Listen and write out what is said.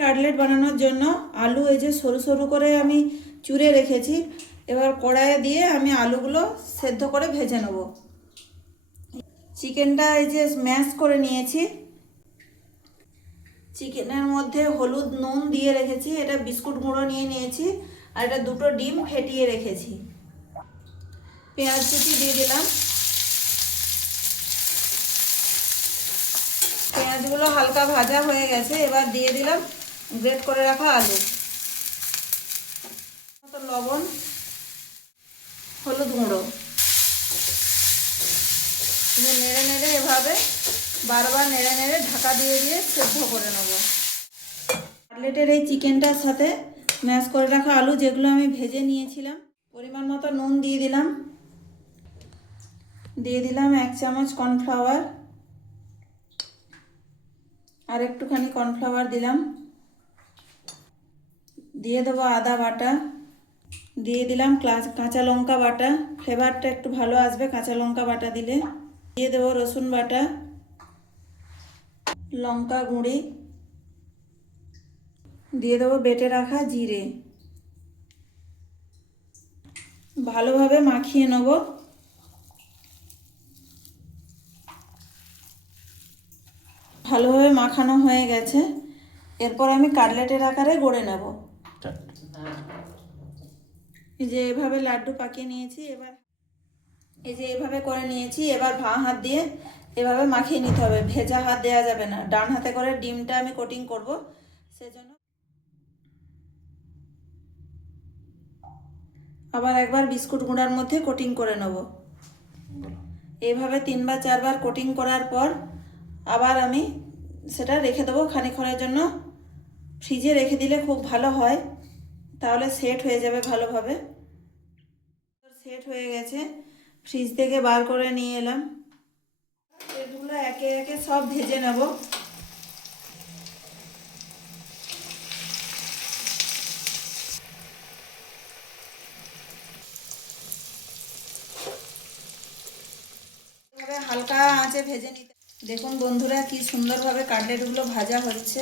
Cutlet বানানোর জন্য আলু এই যে সরু সরু করে আমি চুড়ে রেখেছি। এবার কড়াইয়ে দিয়ে আমি আলুগুলো সেদ্ধ করে ভেজে নেব। চিকেনটা এই যে ম্যাশ করে নিয়েছি। চিকেনের মধ্যে হলুদ নুন দিয়ে রেখেছি। এটা বিস্কুট গুঁড়ো নিয়ে নিয়েছি। আর এটা দুটো ডিম ফেটিয়ে রেখেছি। পেঁয়াজ কুচি দিয়ে দিলাম। পেঁয়াজগুলো হালকা ভাজা হয়ে গেছে। এবার দিয়ে দিলাম গ্রেট করে রাখা আলু, লবণ, হলুদ গুঁড়ো। নেড়ে নেড়ে এভাবে বারবার নেড়ে নেড়ে ঢাকা দিয়ে দিয়ে সেদ্ধ করে নেব। কাটলেটের এই চিকেনটার সাথে ম্যাশ করে রাখা আলু যেগুলো আমি ভেজে নিয়েছিলাম, পরিমাণ মতো নুন দিয়ে দিলাম। দিয়ে দিলাম 1 চামচ কর্নফ্লাওয়ার, আর একটুখানি কর্নফ্লাওয়ার দিলাম। দিয়ে দেবো আদা বাটা, দিয়ে দিলাম কাঁচা লঙ্কা বাটা। ফ্লেভারটা একটু ভালো আসবে কাঁচা লঙ্কা বাটা দিলে। দিয়ে দেবো রসুন বাটা, লঙ্কা গুঁড়ি, দিয়ে দেবো বেটে রাখা জিরে। ভালোভাবে মাখিয়ে নেব। ভালোভাবে মাখানো হয়ে গেছে। এরপর আমি কাটলেটের আকারে গড়ে নেব। এই যে এভাবে লাড্ডু পাকিয়ে নিয়েছি। এবার এই যে এভাবে করে নিয়েছি। এবার বাঁ হাত দিয়ে এভাবে মাখিয়ে নিতে হবে, ভেজা হাত দেওয়া যাবে না। ডান হাতে করে ডিমটা আমি কোটিং করব, সেজন্য আবার একবার বিস্কুট গুঁড়ার মধ্যে কোটিং করে নেব। এইভাবে 3 বা 4 বার কোটিং করার পর আবার আমি সেটা রেখে দেবো খানিকক্ষণের জন্য। ফ্রিজে রেখে দিলে খুব ভালো হয়, তাহলে সেট হয়ে যাবে ভালোভাবে। সেট হয়ে গেছে, ফ্রিজ থেকে বার করে নিয়ে এলাম। এগুলো একে একে সব ভেজে নেব। হালকা আঁচে ভেজে নিতে। দেখুন বন্ধুরা কি সুন্দরভাবে কাটলেটগুলো ভাজা হচ্ছে।